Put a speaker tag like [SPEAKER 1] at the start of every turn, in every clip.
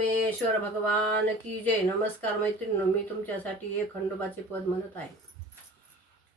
[SPEAKER 1] परमेश्वर भगवान की जय. नमस्कार मैत्रिणी मी तुमच्यासाठी एक खंडोबाचे पद म्हणत आहे.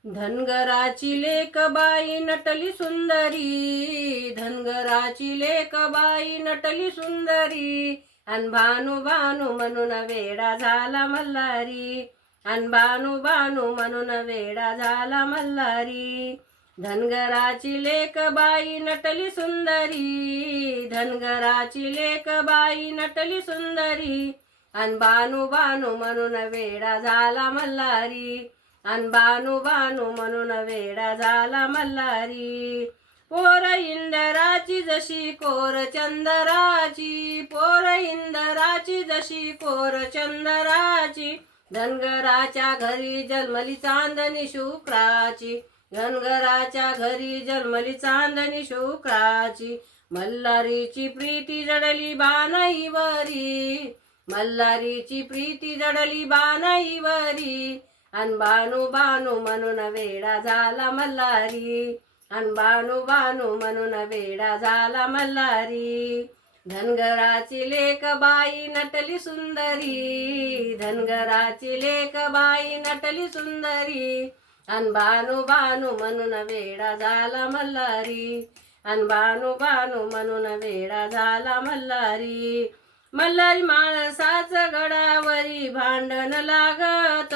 [SPEAKER 1] धनगराची लेख बाई नटली सुंदरी धनगराची लेख बाई नटली सुंदरी अन भानू भानू म्हणून वेडा झाला मल्हारी अन भानू भानू म्हणून वेडा झाला मल्हारी. धनगराची लेक बाई नटली सुंदरी. धनगराची लेक बाई नटली सुंदरी. अन बानू बानू म्हणून वेडा झाला मल्हारी. अन बानू बानू म्हणून वेडा झाला मल्हारी. पोर इंदराची जशी कोर चंदराची. पोर इंदराची जशी कोर चंदराची. धनगराच्या घरी जन्मली चांदणी शुक्राची. धनगराच्या घरी जन्मली चांदणी शुक्राची. मल्हारीची प्रीती जडली बाणाईवरी. मल्हारीची प्रीती जडली बाणाईवरी. अन बानू बानू म्हणून वेडा झाला मल्हारी. अन बानू बानू म्हणून वेडा झाला मल्हारी. धनगराची लेक बाई नटली सुंदरी. धनगराची लेक बाई नटली सुंदरी. अन बानू बानू म्हणून वेडा झाला मल्हारी. अन बानू बानू म्हणून वेडा झाला मल्हारी. मल्हारी माळसाच गडावरी भांडण लागत.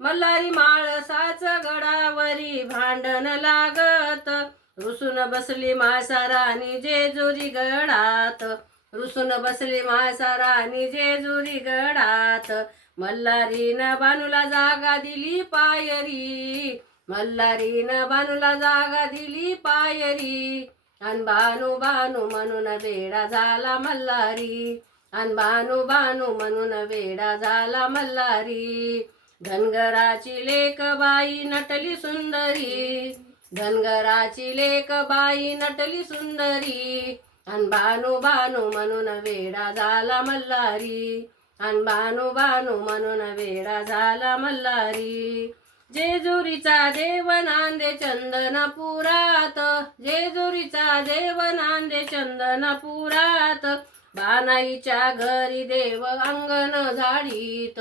[SPEAKER 1] मल्हारी माळसाच गडावरी भांडण लागत. रुसून बसली मासारानी जेजुरी गडात. रुसून बसली आणि जेजुरी गडात. मल्हारीनं बानूला जागा दिली पायरी. मल्हारीनं बानूला जागा दिली पायरी. अन बानू बानू म्हणून वेडा झाला मल्हारी. अन बानू बानू म्हणून वेडा झाला मल्हारी. धनगराची लेक बाई नटली सुंदरी. धनगराची लेक बाई नटली सुंदरी. अन बानू बानू म्हणून वेडा झाला मल्हारी. अन बानू बानू म्हणून वेडा झाला मल्हारी. जेजुरीचा देव नांदे चंदनपुरात जेजुरीचा देव नांदे चंदनपुरात बानाईच्या घरी देव अंगण झाडीत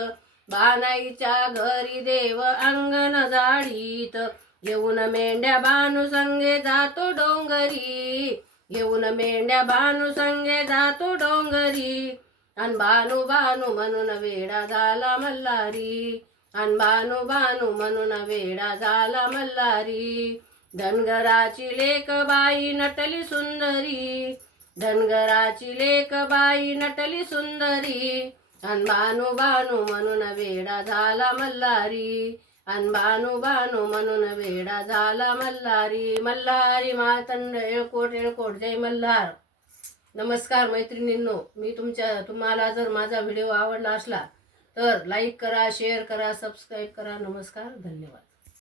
[SPEAKER 1] बानाईच्या घरी देव अंगण झाडीत. येऊन मेंढ्या बानू संगे जातो डोंगरी. घेऊन मेंढ्या भानू संगे जातो डोंगरी. अन भानू भानू म्हणून वेडा झाला मल्हारी. अन भानू भानू म्हणून वेडा झाला मल्हारी. धनगराची लेख बाई नटली सुंदरी. धनगराची लेख बाई नटली सुंदरी. अन भानू भानू म्हणून वेडा झाला मल्हारी. अन बानू बानू म्हणून वेडा झाला मल्हारी मल्हारी मातंड एळकोट एळकोट. जय मल्हार. नमस्कार मैत्रिणींनो मी तुमच्या तुम्हाला जर माझा व्हिडिओ आवडला असला तर लाईक करा शेअर करा सबस्क्राईब करा. नमस्कार धन्यवाद.